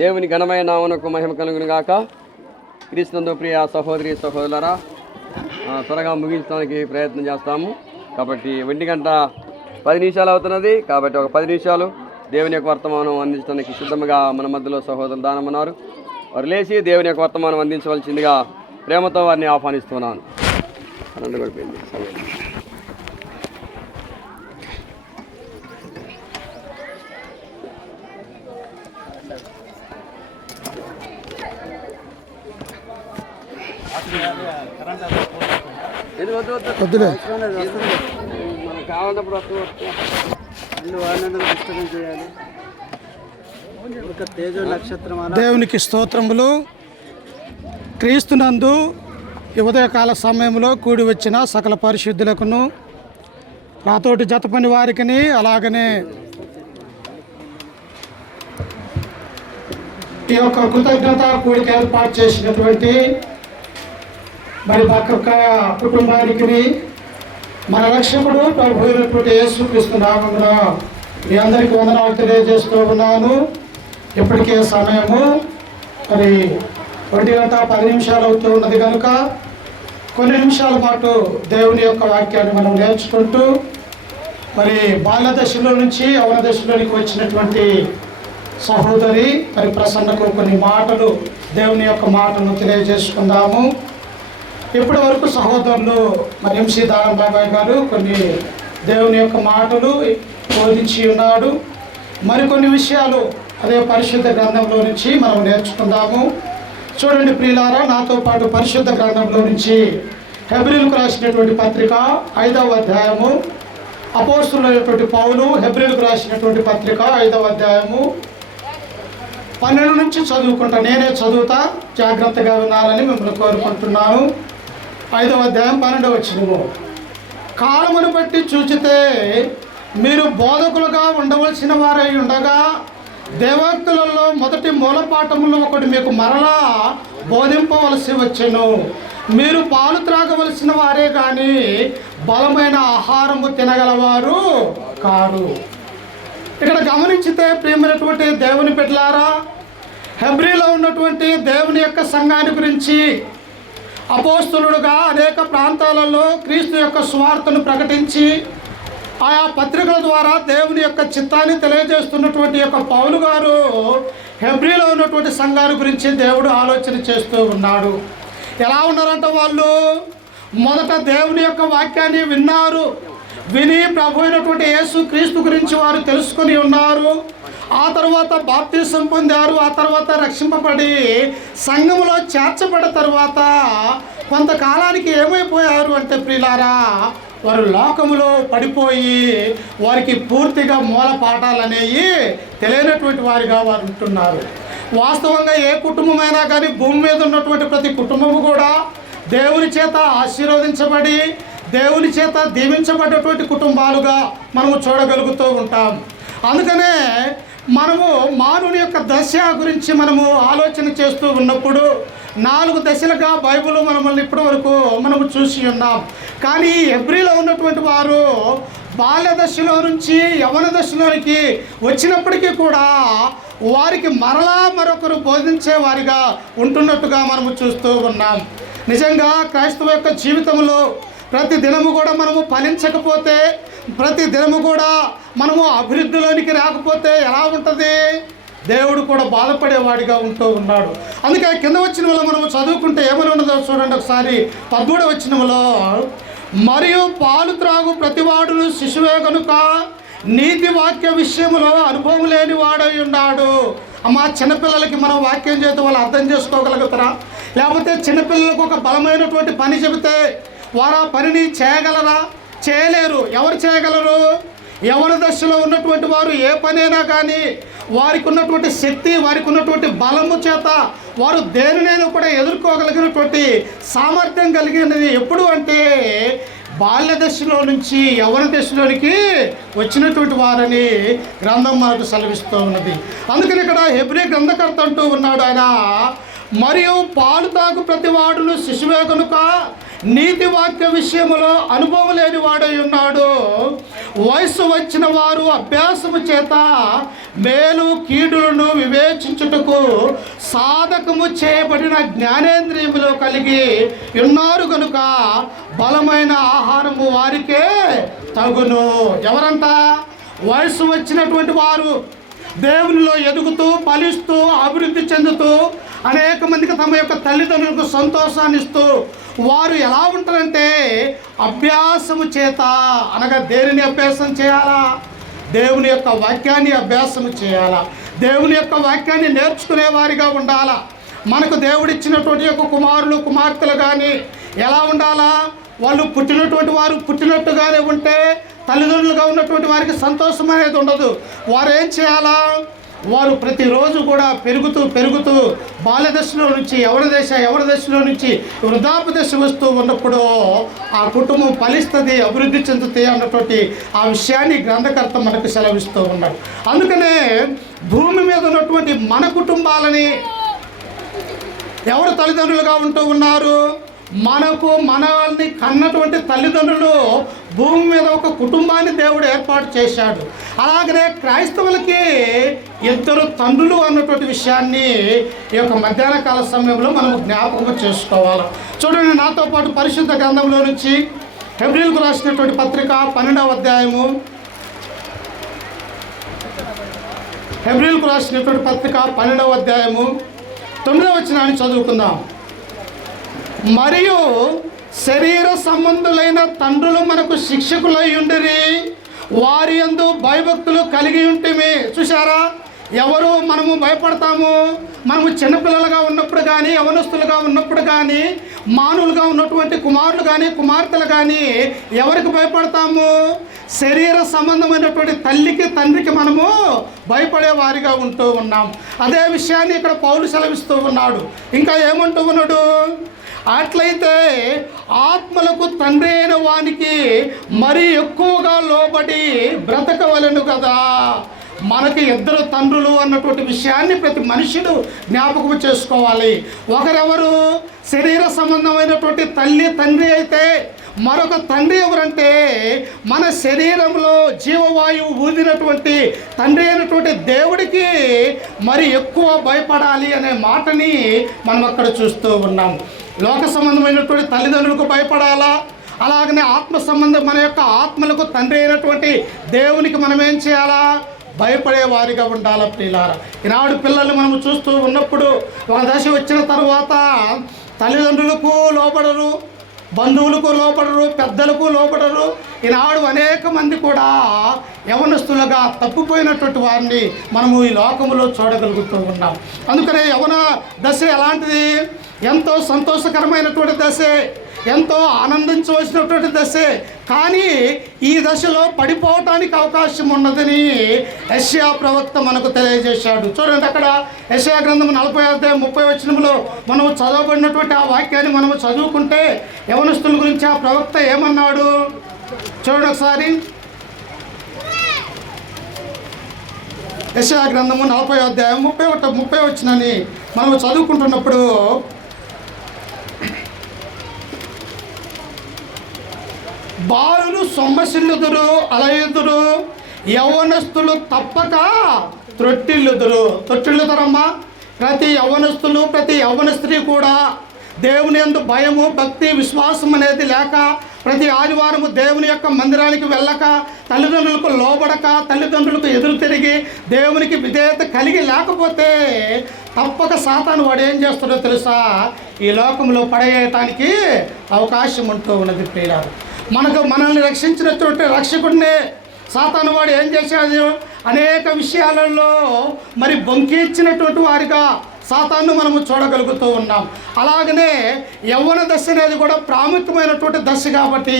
దేవుని ఘనమైన నామమునకు మహిమ కలుగును గాక. క్రీస్తునందు ప్రియ సహోదరి సహోదరులారా, త్వరగా ముగించడానికి ప్రయత్నం చేస్తాము. కాబట్టి 1:10 అవుతున్నది. కాబట్టి ఒక 10 నిమిషాలు దేవుని యొక్క వర్తమానం అందించడానికి సిద్ధంగా మన మధ్యలో సహోదరులు దానమన్నారు. వారు లేచి దేవుని యొక్క వర్తమానం అందించవలసిందిగా ప్రేమతో వారిని ఆహ్వానిస్తున్నాను. దేవునికి స్తోత్రములు. క్రీస్తునందు ఉదయకాల సమయంలో కూడి వచ్చిన సకల పరిశుద్ధులకును, నాతోటి జత పని వారికి, అలాగనే ఈ యొక్క కృతజ్ఞత కూడిక ఏర్పాటు చేసినటువంటి మరి పక్క కుటుంబానికి మన రక్షకుడు ప్రభు అయినటువంటి యేసుక్రీస్తు నామమున మీ అందరికీ వందనాలు తెలియజేస్తూ ఉన్నాను. ఇప్పటికే సమయము మరి 1:10 అవుతూ ఉన్నది కనుక కొన్ని నిమిషాల పాటు దేవుని యొక్క వాక్యాన్ని మనం నేర్చుకుంటూ మరి బాల్య దశలో నుంచి యవ్వన దశలోనికి వచ్చినటువంటి సహోదరి మరి ప్రసన్నకు కొన్ని మాటలు, దేవుని యొక్క మాటలు తెలియజేసుకుందాము. ఇప్పటి వరకు సహోదరులు మరి ఎంసీ దానం బాబాయ్ గారు కొన్ని దేవుని యొక్క మాటలు బోధించి ఉన్నాడు. మరికొన్ని విషయాలు అదే పరిశుద్ధ గ్రంథంలో నుంచి మనం నేర్చుకుందాము. చూడండి ప్రియులారా, నాతో పాటు పరిశుద్ధ గ్రంథంలో నుంచి హెబ్రీలకు రాసినటువంటి పత్రిక 5వ అధ్యాయము, అపోస్తలుడైనటువంటి పౌలు హెబ్రీలకు రాసినటువంటి పత్రిక 5వ అధ్యాయము 12 నుంచి చదువుకుంటా. నేనే చదువుతా, జాగ్రత్తగా వినాలని మిమ్మల్ని కోరుకుంటున్నాను. 5వ అధ్యాయం 12వ వచనము. కాలమును బట్టి చూచితే మీరు బోధకులుగా ఉండవలసిన వారై ఉండగా దేవోక్తులలో మొదటి మూలపాఠములో ఒకటి మీకు మరలా బోధింపవలసి వచ్చెను. మీరు పాలు త్రాగవలసిన వారే కానీ బలమైన ఆహారము తినగలవారు కారు. ఇక్కడ గమనించితే ప్రియమైనటువంటి దేవుని బిడ్డలారా, హెబ్రీలో ఉన్నటువంటి దేవుని యొక్క సంఘాన్ని గురించి అపోస్తలుడుగా అనేక ప్రాంతాలలో క్రీస్తు యొక్క సువార్తను ప్రకటించి ఆయా పత్రికల ద్వారా దేవుని యొక్క చిత్తాన్ని తెలియజేస్తున్నటువంటి యొక్క పౌలు గారు హెబ్రీలో ఉన్నటువంటి సంఘాన్ని గురించి దేవుడు ఆలోచన చేస్తూ ఉన్నాడు. ఎలా ఉన్నారంట వాళ్ళు? మొదట దేవుని యొక్క వాక్యాన్ని విన్నారు, విని ప్రభు అయినటువంటి యేసు క్రీస్తు గురించి వారు తెలుసుకొని ఉన్నారు. ఆ తర్వాత బాప్తిసం పొందారు. ఆ తర్వాత రక్షింపబడి సంఘములో చేర్చబడిన తర్వాత కొంతకాలానికి ఏమైపోయారు అంటే ప్రియులారా, వారు లోకములో పడిపోయి వారికి పూర్తిగా మూల పాఠాలు అనేవి తెలియనటువంటి వారిగా వారు ఉంటున్నారు. వాస్తవంగా ఏ కుటుంబమైనా కానీ భూమి మీద ఉన్నటువంటి ప్రతి కుటుంబము కూడా దేవుని చేత ఆశీర్వదించబడి దేవుని చేత దీవించబడ్డటువంటి కుటుంబాలుగా మనము చూడగలుగుతూ ఉంటాం. అందుకనే మనము మానవుని యొక్క దశ గురించి మనము ఆలోచన చేస్తూ ఉన్నప్పుడు 4 దశలుగా బైబిల్ మనల్ని ఇప్పటి వరకు మనము చూసి ఉన్నాం. కానీ హెబ్రీలో ఉన్నటువంటి వారు బాల్య దశలో నుంచి యవ్వన దశలోనికి వచ్చినప్పటికీ కూడా వారికి మరలా మరొకరు బోధించే వారిగా ఉంటున్నట్టుగా మనము చూస్తూ ఉన్నాం. నిజంగా క్రైస్తవ యొక్క జీవితంలో ప్రతి దినము కూడా మనము ఫలించకపోతే, ప్రతి దినము కూడా మనము అభివృద్ధిలోనికి రాకపోతే ఎలా ఉంటుంది? దేవుడు కూడా బాధపడేవాడిగా ఉంటూ ఉన్నాడు. అందుకే కింద వచనంలో మనము చదువుకుంటే ఏమని ఉన్నదో చూడండి ఒకసారి. 13వ వచనంలో, మరియు పాలు త్రాగు ప్రతివాడును శిశువే కనుక నీతి వాక్య విషయంలో అనుభవం లేని వాడై ఉన్నాడు. అమ్మ, చిన్నపిల్లలకి మనం వాక్యం చేస్తే వాళ్ళు అర్థం చేసుకోగలుగుతారా? లేకపోతే చిన్నపిల్లలకు ఒక బలమైనటువంటి పని చెబితే వారు ఆ పనిని చేయగలరా? చేయలేరు. ఎవరు చేయగలరు? యవ్వన దశలో ఉన్నటువంటి వారు ఏ పనైనా కానీ వారికి ఉన్నటువంటి శక్తి, వారికి ఉన్నటువంటి బలము చేత వారు దేనినైనా కూడా ఎదుర్కోగలిగినటువంటి సామర్థ్యం కలిగినది ఎప్పుడు అంటే బాల్య దశలో నుంచి యవ్వన దశలోనికి వచ్చినటువంటి వారని గ్రంథం మనకు సెలవిస్తూ ఉన్నది. అందుకని ఇక్కడ హెబ్రీ గ్రంథకర్త అంటూ ఉన్నాడు ఆయన, మరియు పాలు తాగు ప్రతి వాడును శిశువే కనుక నీతి వాక్య విషయంలో అనుభవం లేని వాడై ఉన్నాడు. వయసు వచ్చిన వారు అభ్యాసము చేత మేలు కీడులను వివేచించుటకు సాధకము చేయబడిన జ్ఞానేంద్రియములో కలిగి ఉన్నారు కనుక బలమైన ఆహారము వారికే తగును. ఎవరంట? వయసు వచ్చినటువంటి వారు, దేవునిలో ఎదుగుతూ ఫలిస్తూ అభివృద్ధి చెందుతూ అనేక మందికి తమ యొక్క తల్లిదండ్రులకు సంతోషాన్ని ఇస్తూ వారు ఎలా ఉంటారంటే అభ్యాసము చేత, అనగా దేనిని అభ్యాసం చేయాలా? దేవుని యొక్క వాక్యాన్ని అభ్యాసము చేయాలా? దేవుని యొక్క వాక్యాన్ని నేర్చుకునే వారిగా ఉండాలా? మనకు దేవుడిచ్చినటువంటి యొక్క కుమారులు కుమార్తెలు కానీ ఎలా ఉండాలా? వాళ్ళు పుట్టినటువంటి వారు పుట్టినట్టుగానే ఉంటే తల్లిదండ్రులుగా ఉన్నటువంటి వారికి సంతోషం అనేది ఉండదు. వారు ఏం చేయాలా? వారు ప్రతిరోజు కూడా పెరుగుతూ బాల్యదశలో నుంచి యవన దశలో నుంచి వృద్ధాప్య దశ వస్తూ ఉన్నప్పుడు ఆ కుటుంబం ఫలిస్తుంది, అభివృద్ధి చెందుతుంది అన్నటువంటి ఆ విషయాన్ని గ్రంథకర్త మనకు సెలవిస్తూ ఉన్నాడు. అందుకనే భూమి మీద ఉన్నటువంటి మన కుటుంబాలని ఎవరు తల్లిదండ్రులుగా ఉంటూ ఉన్నారు? మనల్ని కన్నటువంటి తల్లిదండ్రులు భూమి మీద ఒక కుటుంబాన్ని దేవుడు ఏర్పాటు చేశాడు. అలాగనే క్రైస్తవులకి 2 తండ్రులు అన్నటువంటి విషయాన్ని ఈ యొక్క మధ్యాహ్న కాల సమయంలో మనం జ్ఞాపకం చేసుకోవాలి. చూడండి, నాతో పాటు పరిశుద్ధ గ్రంథంలో నుంచి హెబ్రీయులకు రాసినటువంటి పత్రిక 12వ అధ్యాయము, హెబ్రీయులకు రాసినటువంటి పత్రిక 12వ అధ్యాయము 9వ వచనాన్ని చదువుకుందాం. మరియు శరీర సంబంధులైన తండ్రులు మనకు శిక్షకులై ఉండిరి, వారి యందు భయభక్తులు కలిగి ఉంటేమే. చూసారా, ఎవరు మనము భయపడతాము? మనము చిన్నపిల్లలుగా ఉన్నప్పుడు కానీ యవనస్తులుగా ఉన్నప్పుడు కానీ మానవులుగా ఉన్నటువంటి కుమారులు కానీ కుమార్తెలు కానీ ఎవరికి భయపడతాము? శరీర సంబంధమైనటువంటి తల్లికి తండ్రికి మనము భయపడే వారిగా ఉంటూ ఉన్నాం. అదే విషయాన్ని ఇక్కడ పౌలు సెలవిస్తూ ఉన్నాడు. ఇంకా ఏమంటూ ఉన్నాడు? అట్లయితే ఆత్మలకు తండ్రి అయిన వానికి మరీ ఎక్కువగా లోబడి బ్రతకవలెను కదా. మనకి 2 తండ్రులు అన్నటువంటి విషయాన్ని ప్రతి మనుషుడు జ్ఞాపకం చేసుకోవాలి. ఒకరెవరు? శరీర సంబంధమైనటువంటి తండ్రి అయితే మరొక తండ్రి ఎవరంటే మన శరీరంలో జీవవాయువు ఊదినటువంటి తండ్రి అయినటువంటి దేవుడికి మరి ఎక్కువ భయపడాలి అనే మాటని మనం అక్కడ చూస్తూ ఉన్నాం. లోక సంబంధమైనటువంటి తల్లిదండ్రులకు భయపడాలా? అలాగనే ఆత్మ సంబంధం మన యొక్క ఆత్మలకు తండ్రి అయినటువంటి దేవునికి మనం ఏం చేయాలా? భయపడే వారిగా ఉండాలి. ప్రియులారా, ఈనాడు పిల్లల్ని మనం చూస్తూ ఉన్నప్పుడు ఒక దశ వచ్చిన తర్వాత తల్లిదండ్రులకు లోపడరు, బంధువులకు లోపడరు, పెద్దలకు లోపడరు. ఈనాడు అనేక మంది కూడా యవనస్తులుగా తప్పిపోయినటువంటి వారిని మనము ఈ లోకంలో చూడగలుగుతూ ఉన్నాం. అందుకనే యవన దశ ఎలాంటిది? ఎంతో సంతోషకరమైనటువంటి దశే, ఎంతో ఆనందించవలసినటువంటి దశే. కానీ ఈ దశలో పడిపోవటానికి అవకాశం ఉన్నదని యెషయా ప్రవక్త మనకు తెలియజేశాడు. చూడండి, అక్కడ యెషయా గ్రంథం 40వ అధ్యాయం 30వ వచనంలో మనం చదవబడినటువంటి ఆ వాక్యాన్ని మనము చదువుకుంటే యవనస్తుల గురించి ఆ ప్రవక్త ఏమన్నాడు చూడండి ఒకసారి. యెషయా గ్రంథము 40వ అధ్యాయం 30వ వచనాన్ని మనము చదువుకుంటున్నప్పుడు, బాలులు సొమ్మసిల్లుదురు, అలయుదురు, యవ్వనస్తులు తప్పక తొట్టిల్లుతారమ్మా. ప్రతి యవ్వనస్తులు, ప్రతి యవ్వన స్త్రీ కూడా దేవుని యందు భయము, భక్తి, విశ్వాసం అనేది లేక, ప్రతి ఆదివారము దేవుని యొక్క మందిరానికి వెళ్ళక, తల్లిదండ్రులకు లోబడక, తల్లిదండ్రులకు ఎదురు తిరిగి దేవునికి విధేయత కలిగి లేకపోతే తప్పక సాతాను వాడు ఏం చేస్తాడో తెలుసా? ఈ లోకంలో పడేయటానికి అవకాశం ఉంటూ ఉన్నది. ప్రియులారా, మనల్ని రక్షించినటువంటి రక్షకుడినే సాతాను వాడు ఏం చేశాడు? అనేక విషయాలలో మరి బొంకిచ్చినటువంటి వారిగా సాతాను మనము చూడగలుగుతూ ఉన్నాం. అలాగనే యవ్వన దశ అనేది కూడా ప్రాముఖ్యమైనటువంటి దశ కాబట్టి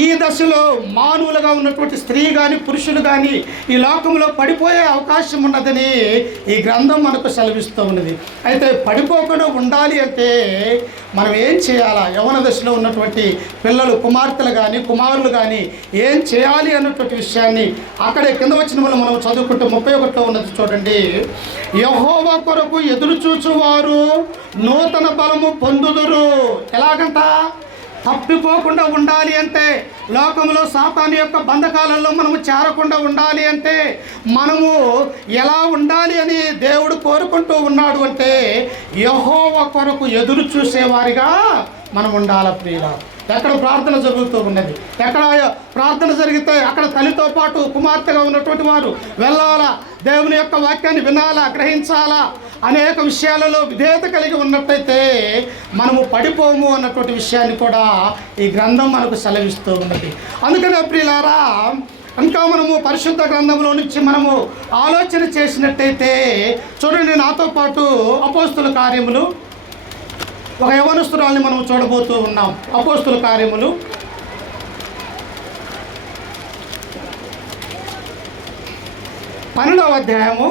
ఈ దశలో మానవులుగా ఉన్నటువంటి స్త్రీ కానీ పురుషులు కానీ ఈ లోకంలో పడిపోయే అవకాశం ఉన్నదని ఈ గ్రంథం మనకు సెలవిస్తూ ఉన్నది. అయితే పడిపోకుండా ఉండాలి అంటే మనం ఏం చేయాలా? యవ్వన దశలో ఉన్నటువంటి పిల్లలు, కుమార్తెలు కానీ కుమారులు కానీ ఏం చేయాలి అన్నటువంటి విషయాన్ని అక్కడే కింద వచ్చిన వల్ల మనం చదువుకుంటే 31లో ఉన్నది చూడండి. యెహోవా కొరకు ఎదురు చూచువారు నూతన బలము పొందుదురు. ఎలాగంట? తప్పిపోకుండా ఉండాలి అంటే, లోకంలో సాతాను యొక్క బంధకాలలో మనము చేరకుండా ఉండాలి అంటే మనము ఎలా ఉండాలి అని దేవుడు కోరుకుంటూ ఉన్నాడు అంటే, యెహోవా కొరకు ఎదురు చూసేవారిగా మనం ఉండాలి ప్రియుల. ఎక్కడ ప్రార్థన జరుగుతూ ఉన్నది, ఎక్కడ ప్రార్థన జరిగితే అక్కడ తల్లితో పాటు కుమార్తెగా ఉన్నటువంటి వారు వెళ్ళాలా, దేవుని యొక్క వాక్యాన్ని వినాలా, గ్రహించాలా, అనేక విషయాలలో విధేయత కలిగి ఉన్నట్టయితే మనము పడిపోము అన్నటువంటి విషయాన్ని కూడా ఈ గ్రంథం మనకు సెలవిస్తూ ఉన్నది. అందుకనే ప్రియులారా, ఇంకా మనము పరిశుద్ధ గ్రంథంలో నుంచి మనము ఆలోచన చేసినట్టయితే చూడండి, నాతో పాటు అపోస్తుల కార్యములు, ఒక యవనస్తురాల్ని మనం చూడబోతూ ఉన్నాం. అపోస్తుల కార్యములు 12వ అధ్యాయము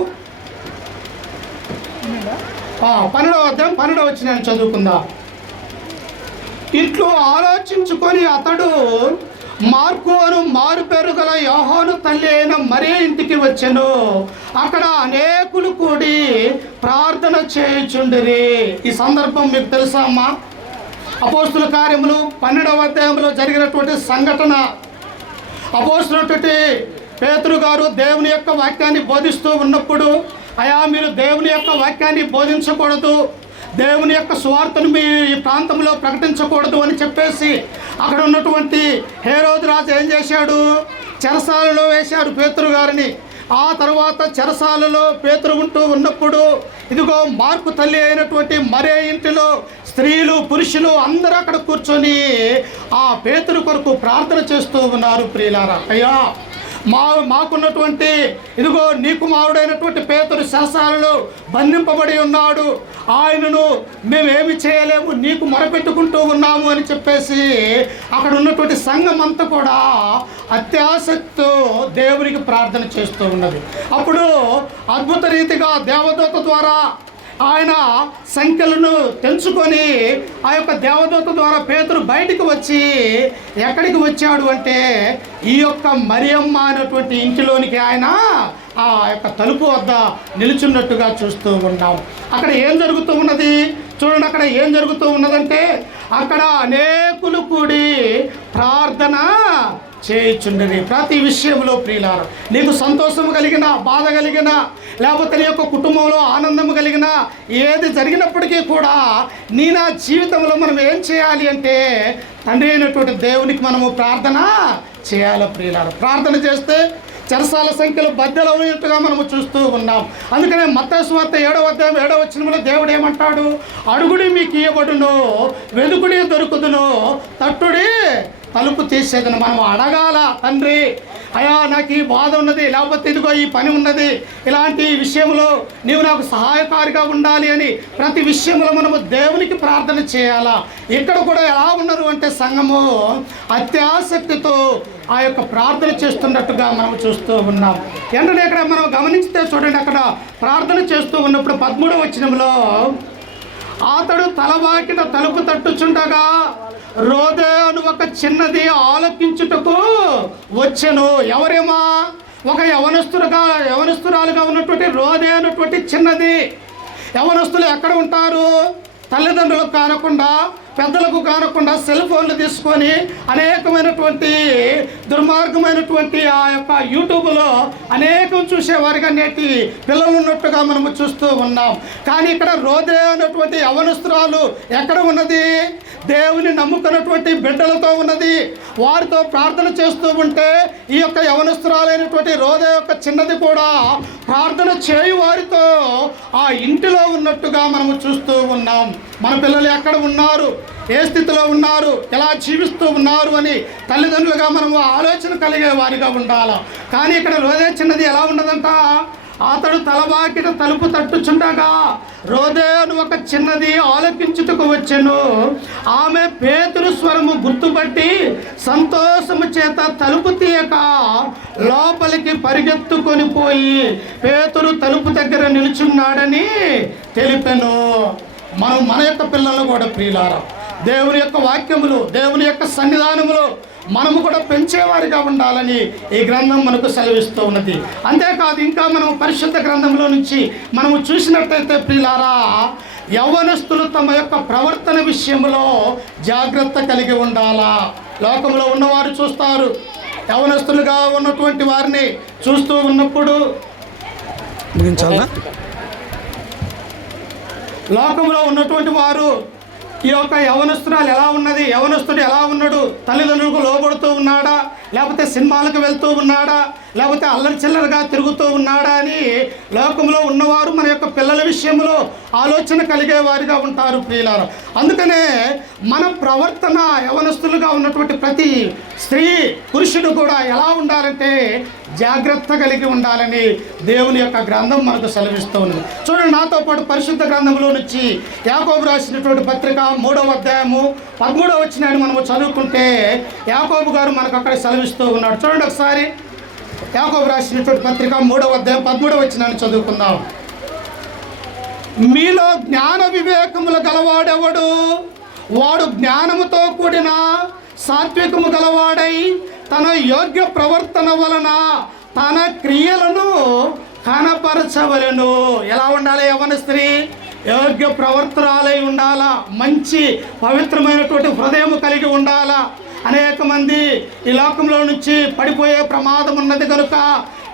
12వ వచనాన్ని చదువుకుందాం. ఇట్లు ఆలోచించుకొని అతడు మార్కు అను మారు పేరు గల యోహాను తల్లి అయిన మరీ ఇంటికి వచ్చెను. అక్కడ అనేకులు కూడి ప్రార్థన చేయుచుండిరి. ఈ సందర్భం మీకు తెలుసా అమ్మా? అపోస్తుల కార్యములు 12వ అధ్యాయంలో జరిగినటువంటి సంఘటన. అపోస్తులటువంటి పేతురు గారు దేవుని యొక్క వాక్యాన్ని బోధిస్తూ ఉన్నప్పుడు, అయా మీరు దేవుని యొక్క వాక్యాన్ని బోధించకూడదు, దేవుని యొక్క సువార్తను మీ ఈ ప్రాంతంలో ప్రకటించకూడదు అని చెప్పేసి అక్కడ ఉన్నటువంటి హేరోదు రాజు ఏం చేశాడు? చెరసాలలో వేశాడు పేతురు గారిని. ఆ తర్వాత చెరసాలలో పేతురు ఉంటూ ఉన్నప్పుడు ఇదిగో మార్కు తల్లి అయినటువంటి మరే ఇంటిలో స్త్రీలు పురుషులు అందరూ అక్కడ కూర్చొని ఆ పేతురు కొరకు ప్రార్థన చేస్తూ ఉన్నారు. ప్రియులారా, అయ్యా మాకున్నటువంటి ఇదిగో నీ కుమారుడైనటువంటి పేతురు చెరసాలలో బంధింపబడి ఉన్నాడు, ఆయనను మేమేమి చేయలేము, నీకు మొరపెట్టుకుంటూ ఉన్నాము అని చెప్పేసి అక్కడ ఉన్నటువంటి సంఘం అంతా కూడా అత్యాసక్తితో దేవునికి ప్రార్థన చేస్తూ ఉన్నది. అప్పుడు అద్భుత రీతిగా దేవదూత ద్వారా ఆయన సంఖ్యలను తెంచుకొని ఆ యొక్క దేవదూత ద్వారా పేతురు బయటికి వచ్చి ఎక్కడికి వచ్చాడు అంటే ఈ యొక్క మరియమ్మ అనేటువంటి ఇంటిలోనికి ఆయన ఆ యొక్క తలుపు వద్ద నిలుచున్నట్టుగా చూస్తూ ఉన్నాం. అక్కడ ఏం జరుగుతూ ఉన్నది చూడండి. అక్కడ ఏం జరుగుతూ ఉన్నదంటే అక్కడ అనేకులు కూడి ప్రార్థన చేయుచుండని. ప్రతి విషయంలో ప్రియులారా, నీకు సంతోషం కలిగిన, బాధ కలిగిన, లేకపోతే నీ యొక్క కుటుంబంలో ఆనందం కలిగిన, ఏది జరిగినప్పటికీ కూడా నా జీవితంలో మనం ఏం చేయాలి అంటే తండ్రి అయినటువంటి దేవునికి మనము ప్రార్థన చేయాలి ప్రియులారా. ప్రార్థన చేస్తే చెరసాల సంఖ్యలో బద్దలవుతున్నట్టుగా మనము చూస్తూ ఉన్నాం. అందుకనే మత్తయి సువార్త 7వ అధ్యాయం 7వ వచనంలో దేవుడు ఏమంటాడు? అడుగుడి మీకు ఇయ్యబడును, వెదుకుడి దొరుకుదును, తట్టుడి తలుపు తీసేదని. మనం అడగాల, తండ్రి అయ్యా నాకు ఈ బాధ ఉన్నది, లేకపోతే ఇదిగో ఈ పని ఉన్నది, ఇలాంటి విషయంలో నీవు నాకు సహాయకారిగా ఉండాలి అని ప్రతి విషయంలో మనము దేవునికి ప్రార్థన చేయాలా. ఇక్కడ కూడా ఎలా ఉన్నారు అంటే సంఘము అత్యాసక్తితో ఆ యొక్క ప్రార్థన చేస్తున్నట్టుగా మనం చూస్తూ ఉన్నాం. వెంటనే ఇక్కడ మనం గమనించితే చూడండి, అక్కడ ప్రార్థన చేస్తూ ఉన్నప్పుడు 13వ వచనంలో అతడు తలవాకిన తలుపు తట్టుచుండగా రోదే అను ఒక చిన్నది ఆలకించుటకు వచ్చెను. ఎవరేమా? ఒక యవనస్తురాలుగా ఉన్నటువంటి రోదే అనేటువంటి చిన్నది. యవనస్తులు ఎక్కడ ఉంటారు? తల్లిదండ్రులకు కానకుండా, పెద్దలకు కానకుండా సెల్ ఫోన్లు తీసుకొని అనేకమైనటువంటి దుర్మార్గమైనటువంటి ఆ యొక్క యూట్యూబ్లో అనేకం చూసేవారిగా నేటి పిల్లలు ఉన్నట్టుగా మనము చూస్తూ ఉన్నాం. కానీ ఇక్కడ రోదే అనేటువంటి యవనస్తురాలు ఎక్కడ ఉన్నది? దేవుని నమ్ముకున్నటువంటి బిడ్డలతో ఉన్నది. వారితో ప్రార్థన చేస్తూ ఉంటే ఈ యొక్క యవనస్తురాలైనటువంటి రోదే యొక్క చిన్నది కూడా ప్రార్థన చేయు వారితో ఆ ఇంటిలో ఉన్నట్టుగా మనము చూస్తూ ఉన్నాం. మన పిల్లలు ఎక్కడ ఉన్నారు, ఏ స్థితిలో ఉన్నారు, ఎలా జీవిస్తూ ఉన్నారు అని తల్లిదండ్రులుగా మనము ఆలోచన కలిగే వారిగా ఉండాలి. కానీ ఇక్కడ రోదే చిన్నది ఎలా ఉన్నదంట? అతడు తలవాకిన తలుపు తట్టుచుండగా రోదే అని ఒక చిన్నది ఆలకించుటకు వచ్చెను. ఆమె పేతురు స్వరము గుర్తుపట్టి సంతోషము చేత తలుపు తీయక లోపలికి పరిగెత్తుకొని పోయి పేతురు తలుపు దగ్గర నిలుచున్నాడని తెలిపెను. మన యొక్క పిల్లలు కూడా ప్రియులారా, దేవుని యొక్క వాక్యములు, దేవుని యొక్క సన్నిధానములు మనము కూడా పెంచేవారిగా ఉండాలని ఈ గ్రంథం మనకు సెలవిస్తూ ఉన్నది. అంతేకాదు ఇంకా మనం పరిశుద్ధ గ్రంథంలో నుంచి మనము చూసినట్టయితే ప్రియులారా, యవ్వనస్తులు తమ యొక్క ప్రవర్తన విషయంలో జాగ్రత్త కలిగి ఉండాలా. లోకంలో ఉన్నవారు చూస్తారు, యవ్వనస్తులుగా ఉన్నటువంటి వారిని చూస్తూ ఉన్నప్పుడు లోకంలో ఉన్నటువంటి వారు ఈ యొక్క యవనస్తురాలు ఎలా ఉన్నది, యవనస్తుడు ఎలా ఉన్నాడు, తల్లిదండ్రులకు లోబడుతూ ఉన్నాడా, లేకపోతే సినిమాలకు వెళ్తూ ఉన్నాడా, లేకపోతే అల్లరి చిల్లరగా తిరుగుతూ ఉన్నాడా అని లోకంలో ఉన్నవారు మన యొక్క పిల్లల విషయంలో ఆలోచన కలిగే వారిగా ఉంటారు ప్రియులారా. అందుకనే మన ప్రవర్తన యవనస్తులుగా ఉన్నటువంటి ప్రతి స్త్రీ పురుషుడు కూడా ఎలా ఉండాలంటే జాగ్రత్త కలిగి ఉండాలని దేవుని యొక్క గ్రంథం మనకు సెలవిస్తూ ఉంది. చూడండి, నాతో పాటు పరిశుద్ధ గ్రంథంలో నుంచి యాకోబు రాసినటువంటి పత్రిక 3వ అధ్యాయము 13వ వచనాన్ని మనము చదువుకుంటే యాకోబు గారు మనకు అక్కడ సెలవిస్తూ ఉన్నాడు. చూడండి ఒకసారి, యాకోబు రాసినటువంటి పత్రిక 3వ అధ్యాయం 13వ వచనాన్ని చదువుకుందాం. మీలో జ్ఞాన వివేకములు గలవాడెవడు? వాడు జ్ఞానముతో కూడిన సాత్వికము గలవాడై తన యోగ్య ప్రవర్తన వలన తన క్రియలను కనపరచవలెను. ఎలా ఉండాలి యవ్వన స్త్రీ? యోగ్య ప్రవర్తనాలై ఉండాలా, మంచి పవిత్రమైనటువంటి హృదయం కలిగి ఉండాలా. అనేక మంది ఈ లోకంలో నుంచి పడిపోయే ప్రమాదం ఉన్నది కనుక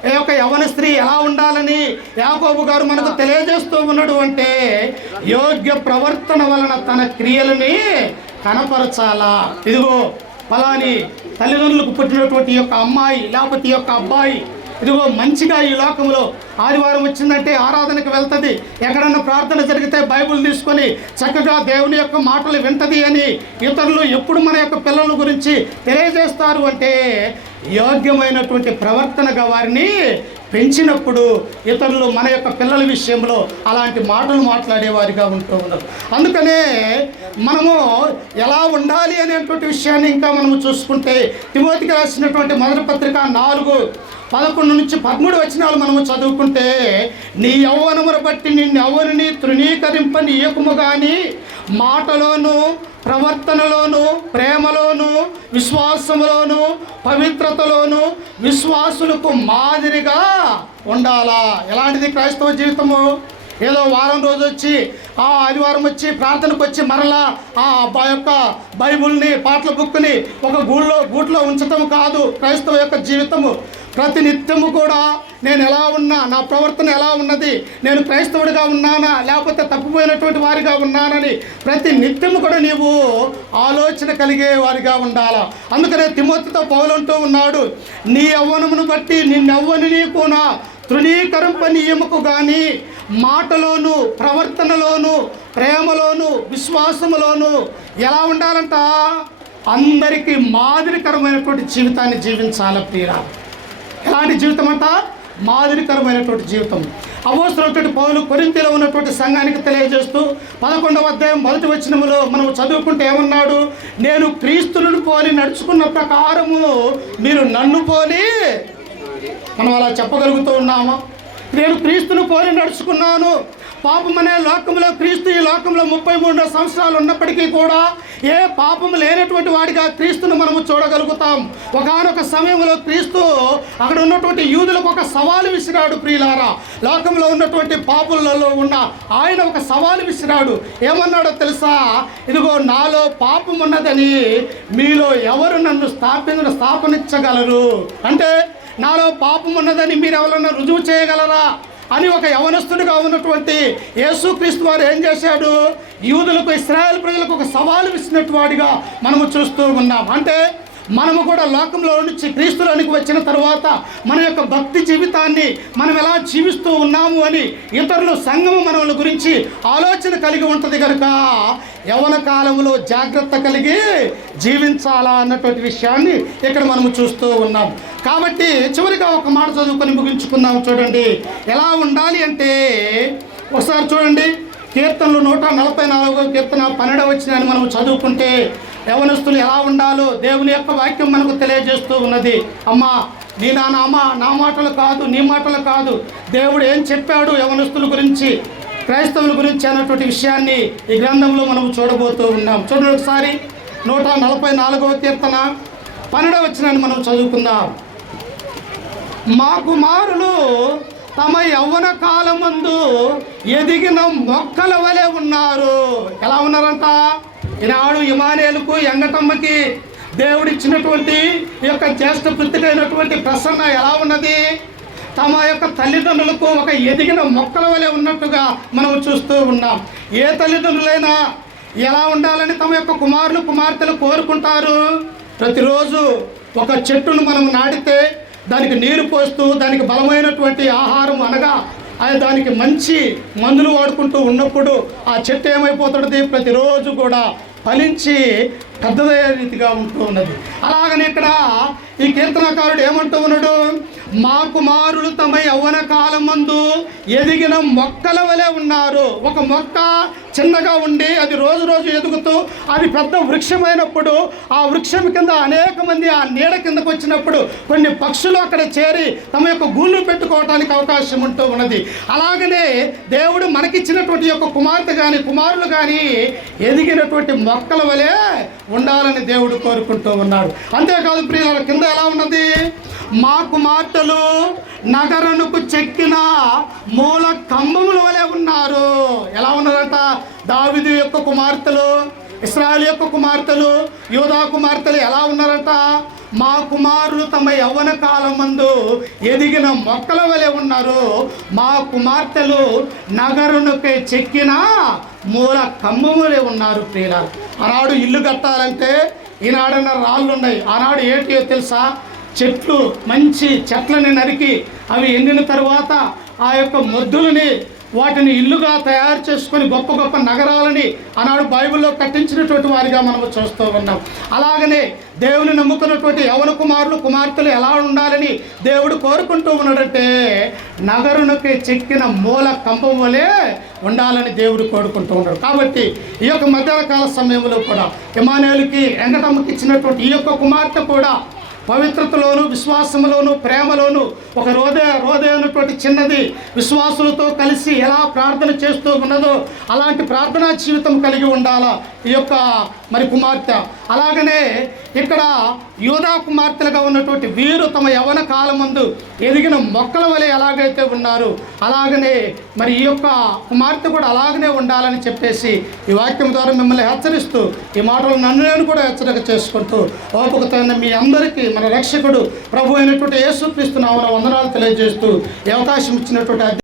ఈ యొక్క యవ్వన స్త్రీ ఎలా ఉండాలని యాకోబు గారు మనకు తెలియజేస్తూ ఉన్నాడు అంటే, యోగ్య ప్రవర్తన వలన తన క్రియలని కనపరచాలా. ఇదిగో ఫలాని తల్లిదండ్రులకు పుట్టినటువంటి ఈ యొక్క అమ్మాయి లేకపోతే ఈ యొక్క అబ్బాయి ఇదిగో మంచిగా ఈ లోకంలో ఆదివారం వచ్చిందంటే ఆరాధనకు వెళ్తుంది, ఎక్కడన్నా ప్రార్థన జరిగితే బైబిల్ తీసుకొని చక్కగా దేవుని యొక్క మాటలు వింటది అని ఇతరులు ఎప్పుడు మన యొక్క పిల్లల గురించి తెలియజేస్తారు అంటే యోగ్యమైనటువంటి ప్రవర్తనగా వారిని పెంచినప్పుడు ఇతరులు మన యొక్క పిల్లల విషయంలో అలాంటి మాటలు మాట్లాడేవారిగా ఉంటూ ఉన్నారు. అందుకనే మనము ఎలా ఉండాలి అనేటువంటి విషయాన్ని ఇంకా మనము చూసుకుంటే తిమోతికి రాసినటువంటి మొదటి పత్రిక 4:11 నుంచి 13 వచనాలు మనము చదువుకుంటే, నీ యవ్వనమును బట్టి నిన్ను ఎవరిని తృణీకరింపనీయకుము కానీ మాటలోను ప్రవర్తనలోను ప్రేమలోను విశ్వాసములోను పవిత్రతలోను విశ్వాసులకు మాదిరిగా ఉండాలా. ఎలాంటిది క్రైస్తవ జీవితము? ఏదో వారం రోజు వచ్చి ఆదివారం వచ్చి ప్రార్థనకు వచ్చి మరలా ఆ యొక్క బైబుల్ని పాటల బుక్ని ఒక గూట్లో ఉంచటం కాదు క్రైస్తవ యొక్క జీవితము. ప్రతి నిత్యము కూడా నేను ఎలా ఉన్నా, నా ప్రవర్తన ఎలా ఉన్నది, నేను క్రైస్తవుడిగా ఉన్నానా లేకపోతే తప్పిపోయినటువంటి వారిగా ఉన్నానని ప్రతి నిత్యము కూడా నీవు ఆలోచన కలిగే వారిగా ఉండాలా. అందుకనే తిమోతితో పౌలు అంటూ ఉన్నాడు, నీ యవ్వనమును బట్టి నిన్నెవ్వని కూడా తృణీకరింపనీయముకు కానీ మాటలోను ప్రవర్తనలోను ప్రేమలోను విశ్వాసములోను ఎలా ఉండాలంట? అందరికీ మాదిరికరమైనటువంటి జీవితాన్ని జీవించాలి ప్రియురా. ఎలాంటి జీవితం అంట? మాదిరికరమైనటువంటి జీవితం. అపోస్తలుడైన పౌలు కొరింథీలో ఉన్నటువంటి సంఘానికి తెలియజేస్తూ 11వ అధ్యాయం 1వ వచనములో మనం చదువుకుంటే ఏమన్నాడు? నేను క్రీస్తును పోలి నడుచుకున్న ప్రకారము మీరు నన్ను పోలి. మనం అలా చెప్పగలుగుతూ ఉన్నామా? నేను క్రీస్తును పోలి నడుచుకున్నాను. పాపం అనే లోకంలో క్రీస్తు ఈ లోకంలో 33 సంవత్సరాలు ఉన్నప్పటికీ కూడా ఏ పాపము లేనటువంటి వాడిగా క్రీస్తును మనము చూడగలుగుతాం. ఒకానొక సమయంలో క్రీస్తు అక్కడ ఉన్నటువంటి యూదులకు ఒక సవాలు విసిరాడు ప్రియులారా. లోకంలో ఉన్నటువంటి పాపులలో ఉన్న ఆయన ఒక సవాలు విసిరాడు. ఏమన్నాడో తెలుసా? ఇదిగో నాలో పాపం ఉన్నదని మీలో ఎవరు నన్ను స్థాపించగలరు? అంటే నాలో పాపం ఉన్నదని మీరు ఎవరన్నా రుజువు చేయగలరా అని ఒక యవనస్తుడిగా ఉన్నటువంటి యేసుక్రీస్తు వారు ఏం చేశాడు? యూదులకు ఇశ్రాయేల్ ప్రజలకు ఒక సవాలు విసినట్టు వాడిగా మనము చూస్తూ ఉన్నాం. అంటే మనము కూడా లోకంలో నుంచి క్రీస్తులోనికి వచ్చిన తర్వాత మన యొక్క భక్తి జీవితాన్ని మనం ఎలా జీవిస్తూ ఉన్నాము అని ఇతరులు సంఘము మనల గురించి ఆలోచన కలిగి ఉంటుంది కనుక యవ్వన కాలంలో జాగ్రత్త కలిగి జీవించాలా అన్నటువంటి విషయాన్ని ఇక్కడ మనము చూస్తూ ఉన్నాం. కాబట్టి చివరిగా ఒక మాట చదువుకొని ముగించుకుందాం. చూడండి ఎలా ఉండాలి అంటే, ఒకసారి చూడండి కీర్తనలు 144వ కీర్తన 12వ వచనాన్ని మనం చదువుకుంటే యవనస్తులు ఎలా ఉండాలో దేవుని యొక్క వాక్యం మనకు తెలియజేస్తూ ఉన్నది. అమ్మా నీ నా మాటలు కాదు, నీ మాటలు కాదు, దేవుడు ఏం చెప్పాడు యవనస్తుల గురించి, క్రైస్తవుల గురించి అన్నటువంటి విషయాన్ని ఈ గ్రంథంలో మనం చూడబోతూ ఉన్నాం. చూడండి ఒకసారి 144వ కీర్తన 12వ వచనాన్ని మనం చదువుకుందాం. మా కుమారులు తమ యవ్వన కాలమందు ఎదిగిన మొక్కల వలె ఉన్నారు. ఎలా ఉన్నారంట? ఈనాడు ఇమానుయేలుకు ఎంగటమ్మకి దేవుడిచ్చినటువంటి ఈ యొక్క జ్యేష్ఠ పుత్రికైనటువంటి ప్రసన్న ఎలా ఉన్నది? తమ యొక్క తల్లిదండ్రులకు ఒక ఎదిగిన మొక్కల వలె ఉన్నట్టుగా మనం చూస్తూ ఉన్నాం. ఏ తల్లిదండ్రులైనా ఎలా ఉండాలని తమ యొక్క కుమారులు కుమార్తెలు కోరుకుంటారు. ప్రతిరోజు ఒక చెట్టును మనం నాటితే దానికి నీరు పోస్తూ దానికి బలమైనటువంటి ఆహారం అనగా దానికి మంచి మందులు వాడుకుంటూ ఉన్నప్పుడు ఆ చెట్టు ఏమైపోతుంది? ప్రతిరోజు కూడా ఫలించి పెద్దదయ్యే రీతిగా ఉంటూ ఉన్నది. అలాగని ఇక్కడ ఈ కీర్తనకారుడు ఏమంటూ ఉన్నాడు? మా కుమారులు తమ యవ్వన కాలమందు ఎదిగిన మొక్కల వలె ఉన్నారు. ఒక మొక్క చిన్నగా ఉండి అది రోజు రోజు ఎదుగుతూ అది పెద్ద వృక్షమైనప్పుడు ఆ వృక్షం కింద అనేక మంది ఆ నీడ కిందకు వచ్చినప్పుడు కొన్ని పక్షులు అక్కడ చేరి తమ యొక్క గూళ్ళు పెట్టుకోవడానికి అవకాశం ఉంటూ ఉన్నది. అలాగనే దేవుడు మనకిచ్చినటువంటి యొక్క కుమార్తె కానీ కుమారులు కానీ ఎదిగినటువంటి మొక్కల వలె ఉండాలని దేవుడు కోరుకుంటూ ఉన్నాడు. అంతేకాదు ప్రియుల, కింద ఎలా ఉన్నది? మా కుమార్తెలు నగరముకు చెక్కిన మూల కంబముల వలె ఉన్నారు. ఎలా ఉన్నారంట? దావీదు యొక్క కుమార్తెలు, ఇశ్రాయేలు యొక్క కుమార్తెలు, యూదా కుమార్తెలు ఎలా ఉన్నారంట? మా కుమారులు తమ యవ్వన కాలమందు ఎదిగిన మొక్కల వలె ఉన్నారు. మా కుమార్తెలు నగరునికి చెక్కిన మూల కంబములే ఉన్నారు. ప్రియుల, ఆనాడు ఇల్లు కట్టాలంటే ఈనాడన్న రాళ్ళు ఉన్నాయి. ఆనాడు ఏంటియో తెలుసా? చెట్లు, మంచి చెట్లని నరికి అవి ఎండిన తర్వాత ఆ యొక్క మొద్దులని వాటిని ఇల్లుగా తయారు చేసుకొని గొప్ప గొప్ప నగరాలని ఆనాడు బైబిల్లో కట్టించినటువంటి వారిగా మనము చూస్తూ ఉన్నాం. అలాగనే దేవుని నమ్ముకున్నటువంటి యవ్వన కుమారులు కుమార్తెలు ఎలా ఉండాలని దేవుడు కోరుకుంటూ ఉన్నాడంటే నగరునికి చెక్కిన మూల కంబం వలె ఉండాలని దేవుడు కోరుకుంటూ ఉన్నాడు. కాబట్టి ఈ యొక్క మధ్యాహ్న కాల సమయంలో కూడా ఇమానుయేలుకి ఎంగటమ్మకి ఇచ్చినటువంటి ఈ యొక్క కుమార్తె కూడా పవిత్రతలోను విశ్వాసంలోను ప్రేమలోను ఒక రోదే అయినటువంటి చిన్నది విశ్వాసులతో కలిసి ఎలా ప్రార్థన చేస్తూ ఉన్నదో అలాంటి ప్రార్థనా జీవితం కలిగి ఉండాలా ఈ యొక్క మరి కుమార్తె. అలాగనే ఇక్కడ యూదా కుమార్తెలుగా ఉన్నటువంటి వీరు తమ యవ్వన కాలమందు ఎదిగిన మొక్కల వలె ఎలాగైతే ఉన్నారు అలాగనే మరి ఈ యొక్క కుమార్తె కూడా అలాగనే ఉండాలని చెప్పేసి ఈ వాక్యం ద్వారా మిమ్మల్ని హెచ్చరిస్తూ ఈ మాటలు నన్ను నేను కూడా హెచ్చరిక చేసుకుంటూ ఓపికతో మీ అందరికీ మన రక్షకుడు ప్రభు అయినటువంటి యేసుక్రీస్తు నామమున వందనాలు తెలియజేస్తూ ఈ అవకాశం ఇచ్చినటువంటి